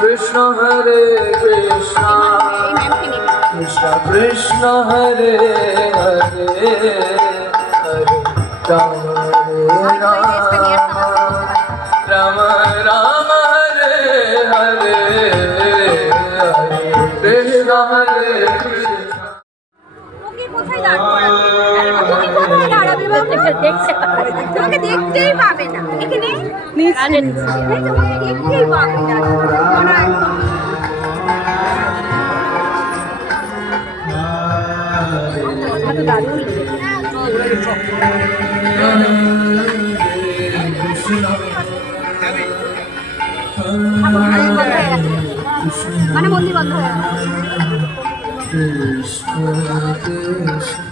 Krishna Hare Krishna Krishna Krishna Hare Hare Hare Rama Hare Rama Rama Hare Hare Hare Krishna Hare Krishna কোথায় দাঁড় করাবে? তুমি কোথায় দাঁড়াবে বাবা? তোমাকে দেখতেই পাবে না। এখানে তোমাকে দেখতেই পাবে না। মানে মন্দির বন্ধ হয়ে গেছে।